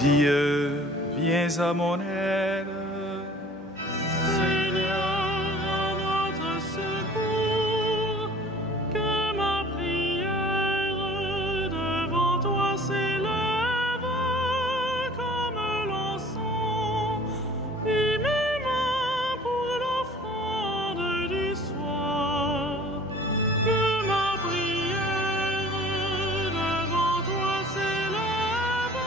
Dieu, viens à mon aide. Seigneur, à notre secours, que ma prière devant toi s'élève comme l'encens, et mes mains pour l'offrande du soir. Que ma prière devant toi s'élève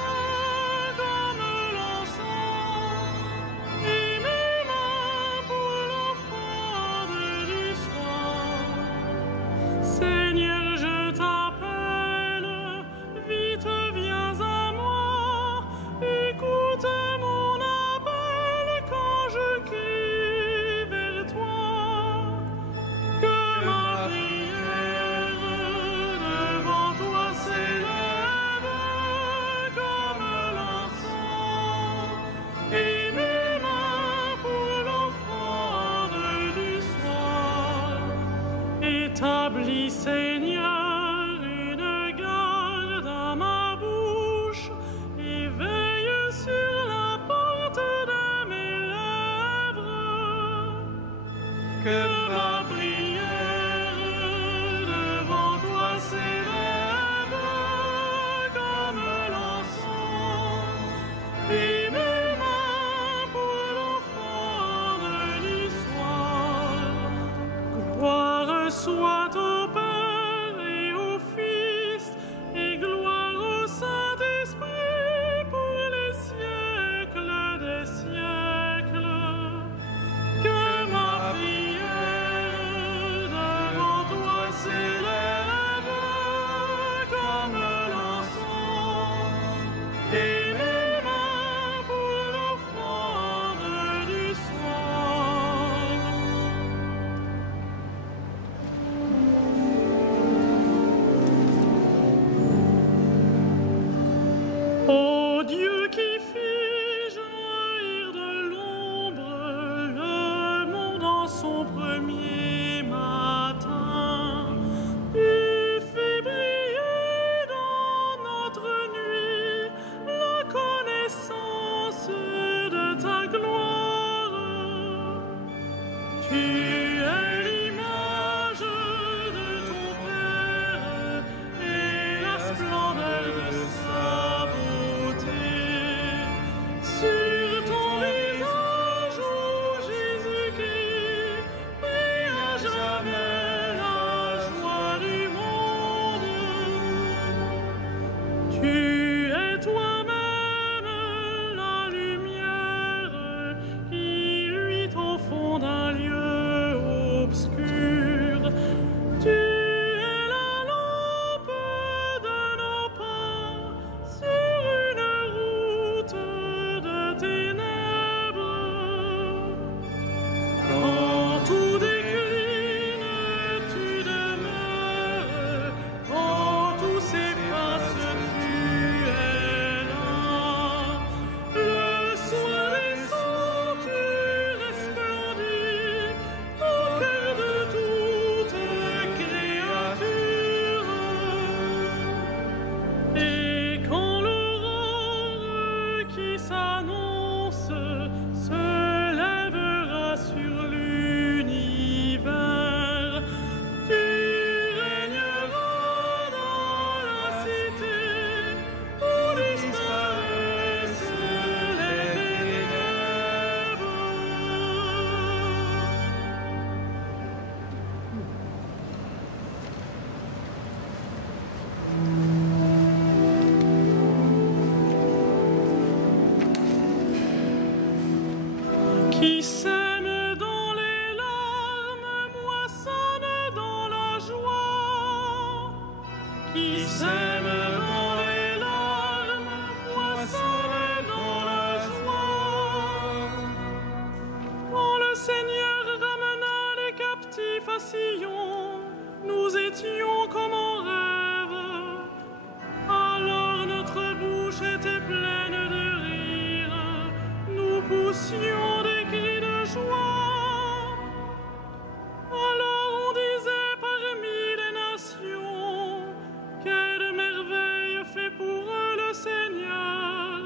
comme l'encens, et mes mains pour l'offrande du soir. Seigneur, je t'appelle, vite viens à moi, écoute mon appel quand je crie vers toi. Que ma prière devant toi s'élève comme l'encens, et mes mains pour l'offrande du soir. Établis, Seigneur, une garde à ma bouche, et veille sur la porte de mes lèvres. Que ma prière devant toi s'élève comme l'encens, et mes mains pour l'offrande du soir. Gloire soit au Père et au Fils, et gloire au Saint-Esprit pour les siècles des siècles. Que ma prière devant toi s'élève comme l'encens, et mes mains pour l'offrande du soir. Ô Dieu qui fis jaillir de l'ombre le monde en son premier matin, tu fais briller dans notre nuit la connaissance de ta gloire. Tu es l'image de ton Père et la splendeur de sa beauté. Sur ton visage, ô Jésus-Christ, brille à jamais la joie du monde. Tu es toi-même la lumière qui luit au fond d'un lieu obscur. Tu es la lampe de nos pas sur une route de ténèbres. Quand tout décline, tu demeures. Quand tout s'efface, tu es là. Le soir naissant, tu resplendis au cœur de toute créature. Et quand l'aurore qui s'annonce se lèvera sur l'univers, tu régneras dans la cité où disparaissent les ténèbres. Qui sème dans les larmes moissonne dans la joie. Qui sème dans les larmes moissonne dans la joie. Quand le Seigneur ramena les captifs à Sion, nous étions comme en rêve. Alors notre bouche était pleine de rire, nous poussions des cris de joie. Alors on disait parmi les nations, quelle merveille fait pour eux le Seigneur.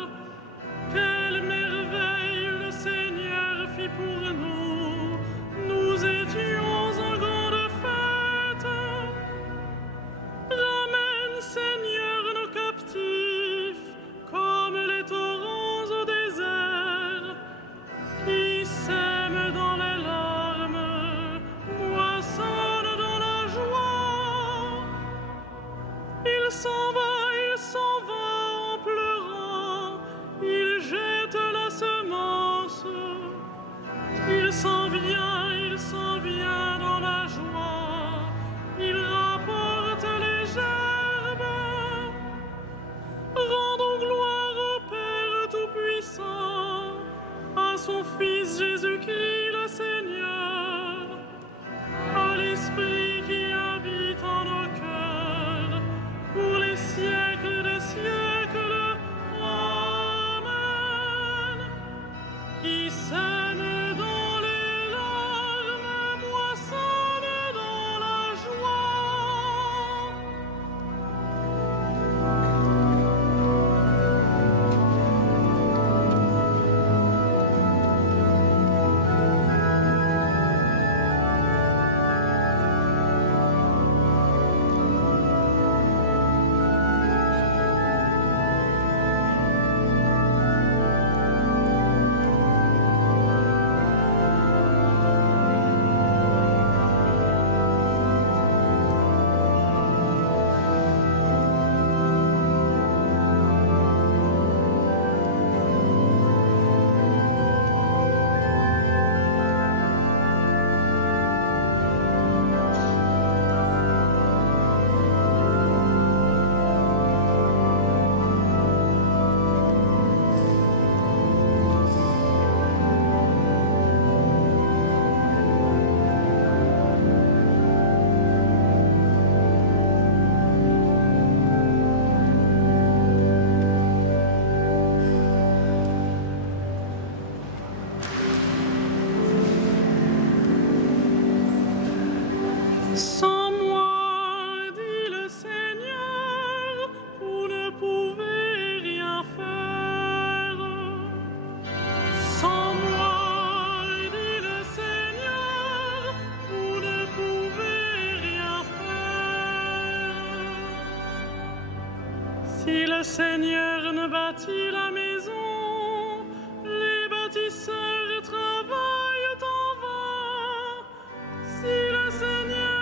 il s'en vient dans la joie, il rapporte les gerbes. Rendons gloire au Père Tout-Puissant, à son Fils Jésus-Christ le Seigneur, à l'Esprit qui habite en nos cœurs, pour les siècles des siècles. Amen. Qui sème dans les larmes, moissonne dans la joie. Sans moi, dit le Seigneur, vous ne pouvez rien faire. Sans moi, dit le Seigneur, vous ne pouvez rien faire. Si le Seigneur ne bâtit la maison, les bâtisseurs travaillent en vain. Si le Seigneur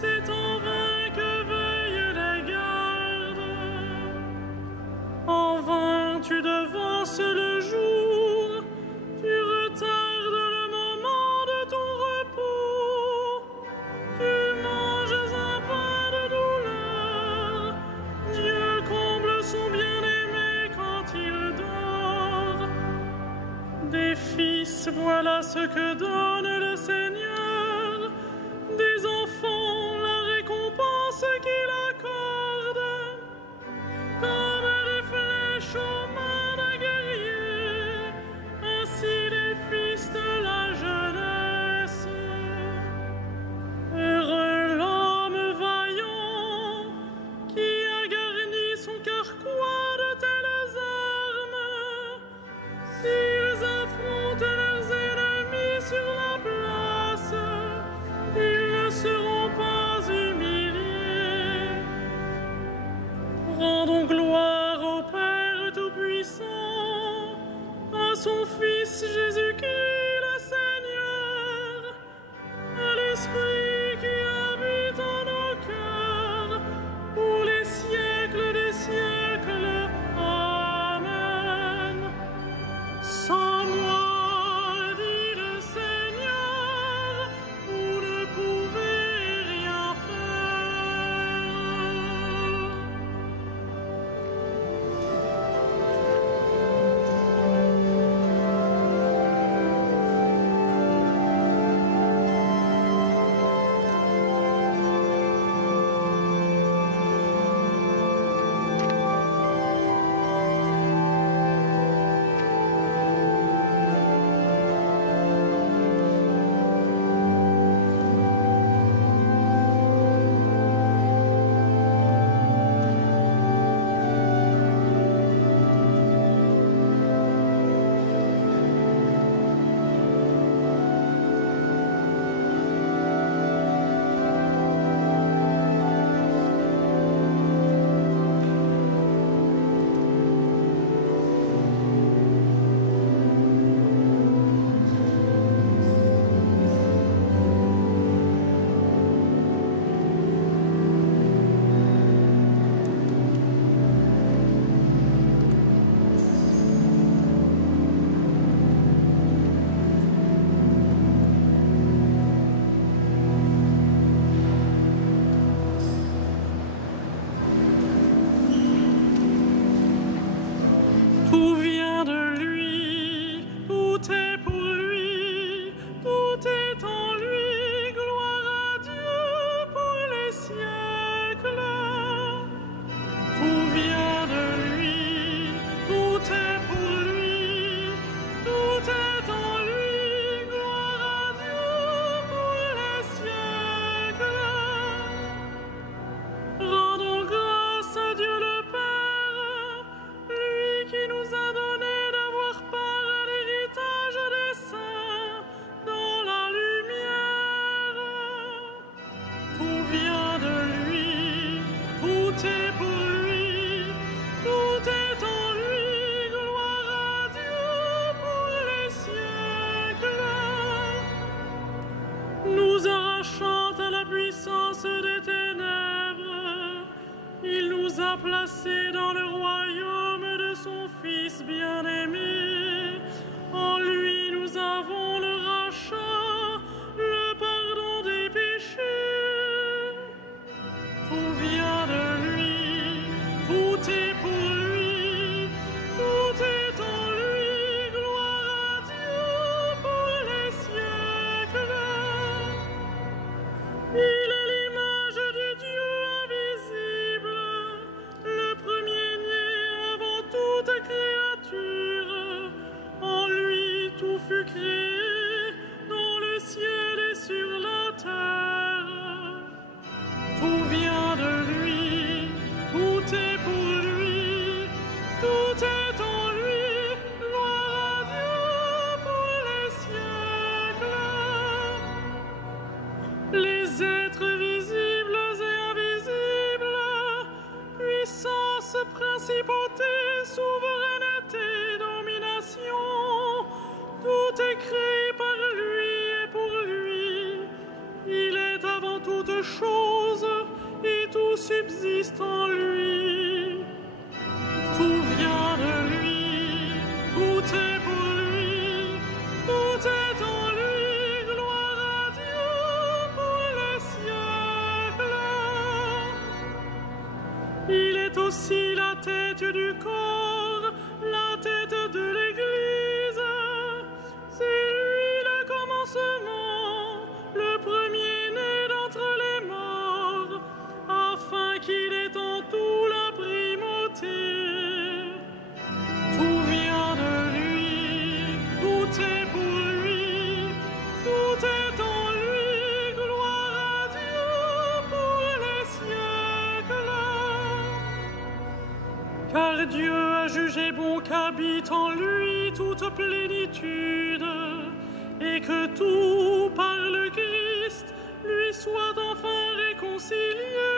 c'est en vain que veillent les gardes. En vain tu devances le jour, tu retardes le moment de ton repos. Tu manges un pain de douleur, Dieu comble son bien-aimé quand il dort. Des fils, voilà ce que donne le Seigneur, des enfants, la récompense qu'il accorde, comme des flèches aux mains d'un guerrier, ainsi les fils de la jeunesse. Heureux l'homme vaillant, qui a garni son carquois de telles armes. S'ils affrontent leurs ennemis sur la place, ils ne seront pas humiliés. Rendons gloire au Père Tout-Puissant, à son Fils Jésus-Christ le Seigneur, à l'Esprit qui habite en nos cœurs, pour les siècles des siècles. Amen. Sans moi, dit le Seigneur, vous ne pouvez rien faire. a placés dans le royaume de son Fils bien-aimé. En lui, nous avons le rachat, le pardon des péchés. Tout vient de lui, tout est pour lui, tout est en lui. Gloire à Dieu pour les siècles. Il est l'image du Dieu invisible, le premier-né avant toute créature. En lui tout fut créé, dans le ciel et sur la terre. Tout vient de lui, tout est pour lui, tout est en lui. Gloire à Dieu pour les siècles. Les êtres visibles et invisibles, puissance, principauté, souveraineté, domination, tout est créé par lui et pour lui. Il est avant toute chose et tout subsiste en lui. Tout vient de lui, tout est pour lui, tout est en lui. Gloire à Dieu pour les siècles. Il est aussi la tête du corps, la tête de l'Église. C'est lui le commencement, le premier-né d'entre les morts, afin qu'il ait en tout la primauté. Tout vient de lui, tout est pour lui, tout est en lui. Gloire à Dieu pour les siècles. Car Dieu a jugé bon qu'habite en lui toute plénitude, et que tout par le Christ lui soit enfin réconcilié,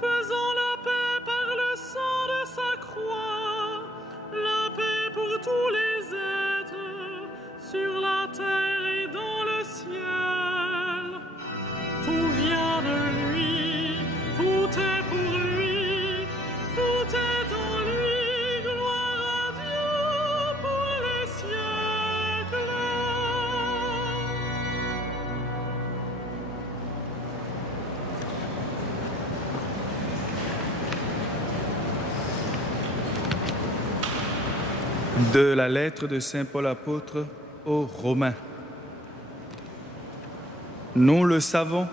faisant la paix par le sang de sa croix, la paix pour tous les êtres, sur la terre et dans le ciel. Tout vient de lui, tout est pour lui, tout est en lui. Gloire à Dieu pour les siècles. De la lettre de Saint Paul apôtre aux Romains. Nous le savons,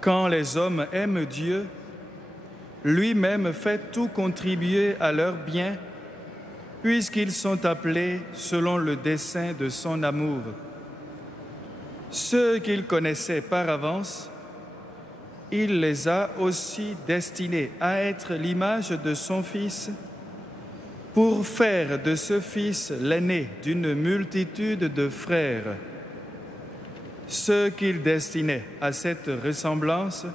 quand les hommes aiment Dieu, lui-même fait tout contribuer à leur bien, puisqu'ils sont appelés selon le dessein de son amour. Ceux qu'il connaissait par avance, il les a aussi destinés à être l'image de son Fils, pour faire de ce Fils l'aîné d'une multitude de frères. Ceux qu'il destinait à cette ressemblance,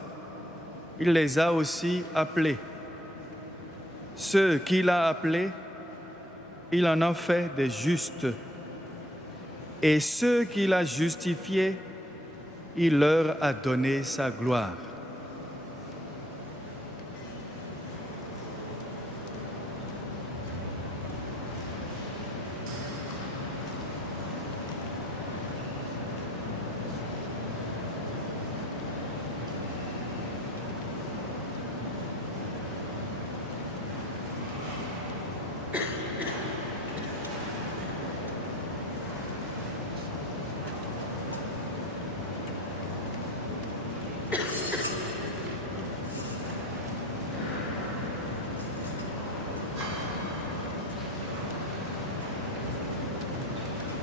il les a aussi appelés. Ceux qu'il a appelés, il en a fait des justes. Et ceux qu'il a justifiés, il leur a donné sa gloire.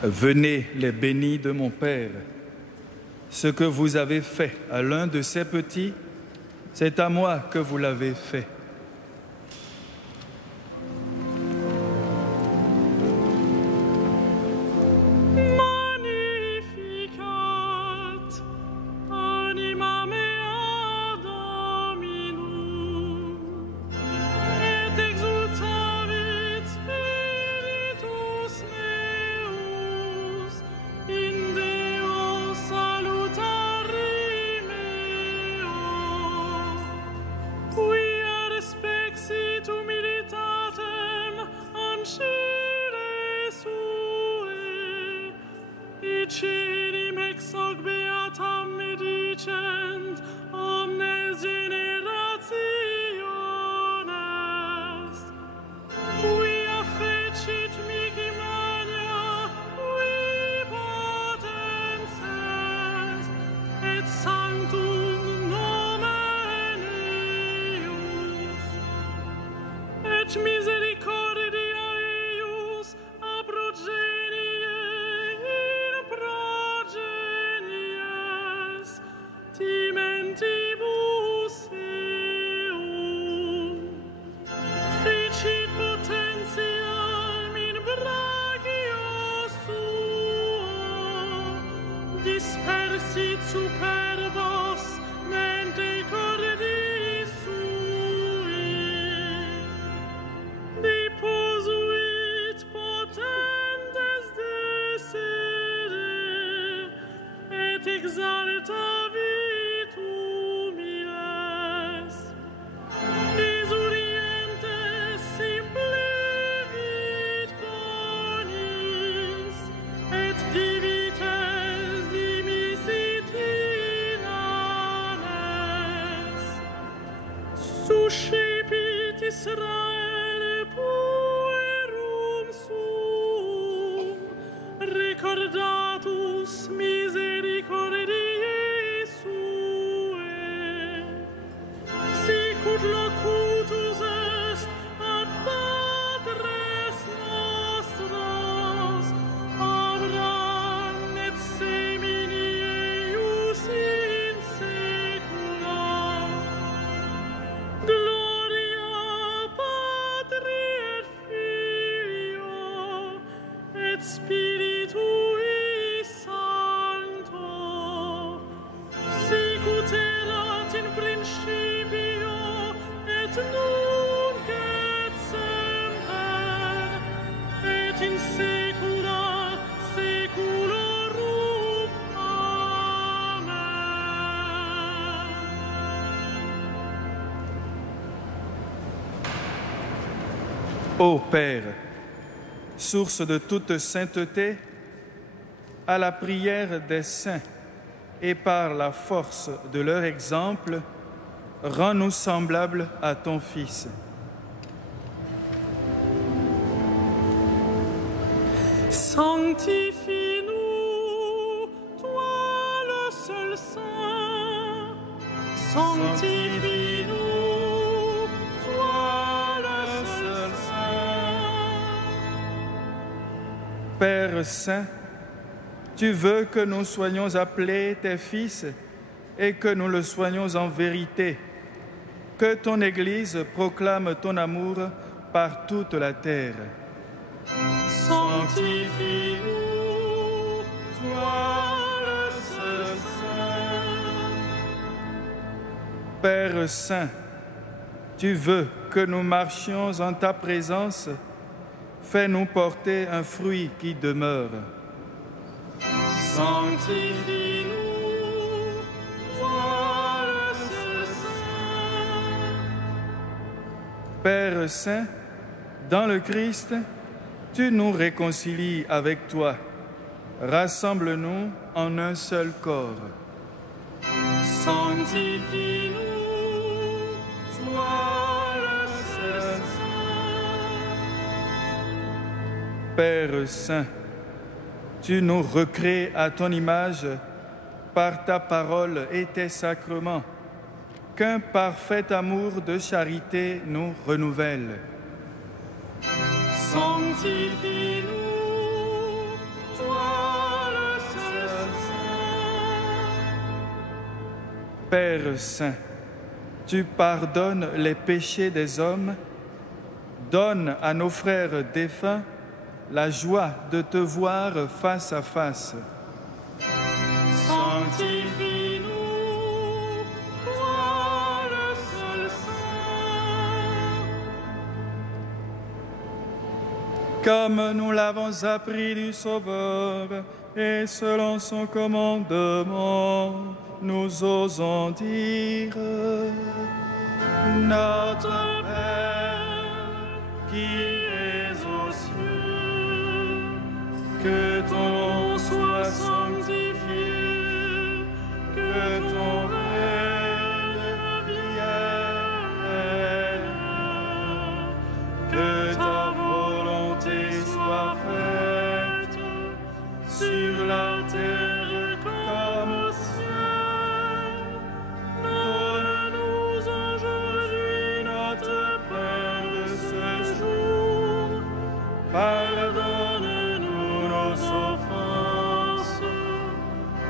Venez les bénis de mon Père. Ce que vous avez fait à l'un de ces petits, c'est à moi que vous l'avez fait. Magnificat, anima mea Dominum, et exultavit spiritus meus, in Deo salutari meo, qui sit superbos mente cordis sui, deposuit potentes desere, et exaltavit humiles. Desurientes simplevit bonis, et divites dimisit inanes. Suscepit Israele puerum sum, recordatus misericordiae suae. Sicut locutus est ad patres nostros, Abraham et semini eius in saecula. Gloria Patri et Filio et Spiritui Sancto, sicut erat in principio et nunc et semper, et in saecula saeculorum. Amen. Ô Père, source de toute sainteté, à la prière des saints et par la force de leur exemple, rends-nous semblables à ton Fils. Sanctifie-nous, toi le seul saint. Sanctifie-nous, toi le seul saint. Père saint, tu veux que nous soyons appelés tes fils et que nous le soyons en vérité. Que ton Église proclame ton amour par toute la terre. Sanctifie-nous, toi le seul saint. Père saint, tu veux que nous marchions en ta présence. Fais-nous porter un fruit qui demeure. Sanctifie-nous, toi le seul saint. Père saint, dans le Christ, tu nous réconcilies avec toi. Rassemble-nous en un seul corps. Sanctifie-nous, toi le seul saint. Père saint, tu nous recrées à ton image par ta parole et tes sacrements. Qu'un parfait amour de charité nous renouvelle. Sanctifie-nous, toi le seul saint. Père saint, tu pardonnes les péchés des hommes. Donne à nos frères défunts la joie de te voir face à face. Sanctifie-nous, toi le seul saint. Comme nous l'avons appris du Sauveur, et selon son commandement, nous osons dire: Notre Père, qui es aux cieux, que ton nom soit sanctifié, que ton règne vienne, que ta volonté soit faite sur la terre comme au ciel. Donne-nous aujourd'hui notre pain de ce jour. Pardonne-nous nos offenses,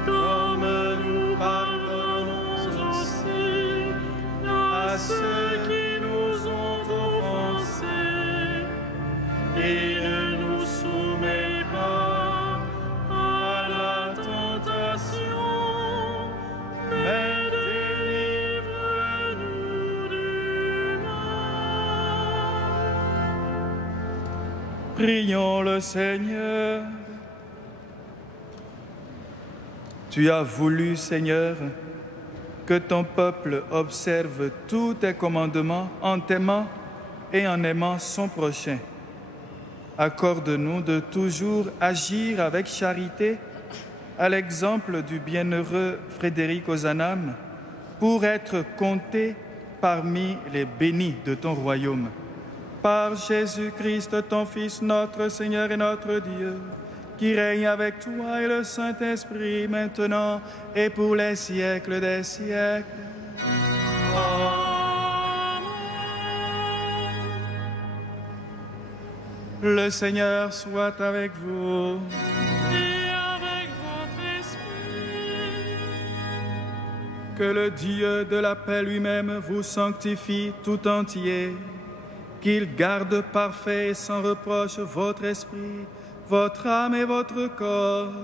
comme nous pardonnons aussi à ceux qui nous ont offensés. Et ne nous soumets pas à la tentation, Prions le Seigneur. Tu as voulu, Seigneur, que ton peuple observe tous tes commandements en t'aimant et en aimant son prochain. Accorde-nous de toujours agir avec charité, à l'exemple du bienheureux Frédéric Ozanam, pour être comptés parmi les bénis de ton royaume. Par Jésus-Christ, ton Fils, notre Seigneur et notre Dieu, qui règne avec toi et le Saint-Esprit, maintenant et pour les siècles des siècles. Amen. Le Seigneur soit avec vous. Et avec votre esprit. Que le Dieu de la paix lui-même vous sanctifie tout entier, qu'il garde parfait et sans reproche votre esprit, votre âme et votre corps,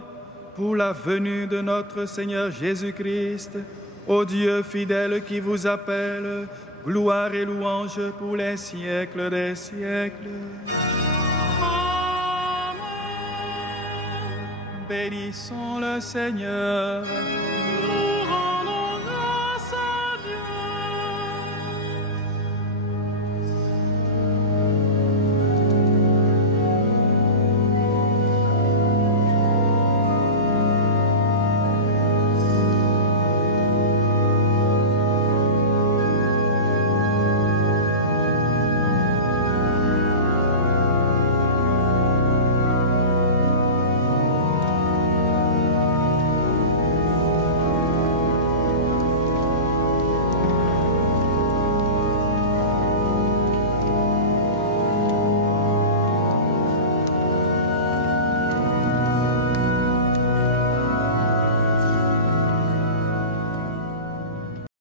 pour la venue de notre Seigneur Jésus-Christ, ô Dieu fidèle qui vous appelle, gloire et louange pour les siècles des siècles. Amen. Bénissons le Seigneur.